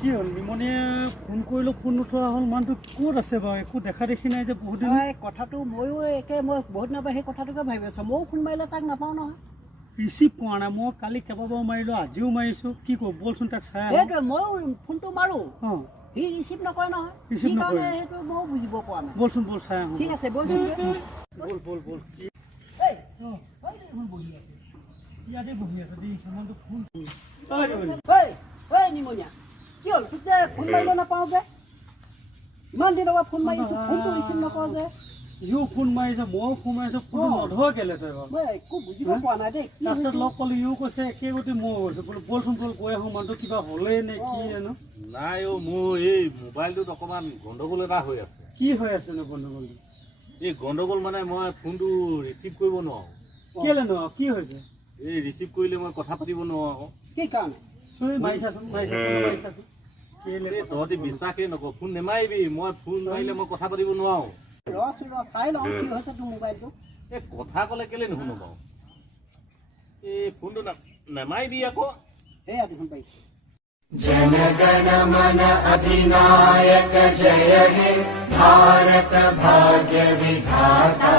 কি হ'ল নিমনিয়ে ফোন কৰিলোঁ ফোন নোঠোৱা হ'ল মানুহটো ক'ত আছে বাৰু একো দেখা দেখি নাই যে বহুত দিন কথাটো ময়ো মই বহুত দিনৰ পৰা সেই কথাটোকে ভাবি আছোঁ ময়ো ফোন মাৰিলে তাক নাপাওঁ নহয় ৰিচিভ কৰা নাই মই কালি কেইবাবাৰো মাৰিলোঁ আজিও মাৰিছোঁ কি কৰোঁ বলচোন তাক চাই সেইটোৱে ময়ো ফোনটো মাৰোঁ অঁ সি ৰিচিভ নকৰে নহয় ৰিচিভ নকৰে সেইটো ময়ো বুজিব পৰা নাই বলচোন বল চাই আহোঁ ঠিক আছে বলচোন বল কি বহি আছে ইয়াতে বহি আছে দেই মানুহটো ফোন নিমনীয়া কি হ'ল তোক যে ফোন মাৰিব নাপাওঁ যে ইমান দিনৰ পৰা ফোন মাৰিছোঁ ফোনটো ৰিচিভ নকৰ যে ইও ফোন মাৰিছে ময়ো ফোন মাৰিছোঁ ফোনটো নধৰ কেলে তই বাৰু মই একো বুজিব পৰা নাই দেই কি ৰাস্তাত লগ পালোঁ ইও কৈছে একে গতি ময়ো কৈছোঁ বোলো বলচোন বল গৈ আহোঁ মানুহটো কিবা হ'লেই নে কি জানো নাই মোৰ এই মোবাইলটোত অকণমান গণ্ডগোল এটা হৈ আছে কি হৈ আছেনো গণ্ডগোল এই গণ্ডগোল মানে মই ফোনটো ৰিচিভ কৰিব নোৱাৰোঁ কেলে নোৱাৰো কি হৈছে এই ৰিচিভ কৰিলে মই কথা পাতিব নোৱাৰোঁ আকৌ কি কাৰণে তই মাৰিছাচোন কেলে তহঁতি বিশ্বাসেই নকৰ ফোন নেমাৰিবি মই ফোন মাৰিলে মই কথা পাতিব নোৱাৰোঁ চাই লওঁ কি হৈছে তোৰ মোবাইলটো এই কথা ক'লে কেলে নুশুনো বাৰু এই ফোনটো নেমাৰিবি আকৌ সেয়া দেখোন পাইছোঁ जनगण मन अधिनायक जय हे भारत भाग्य विधाता।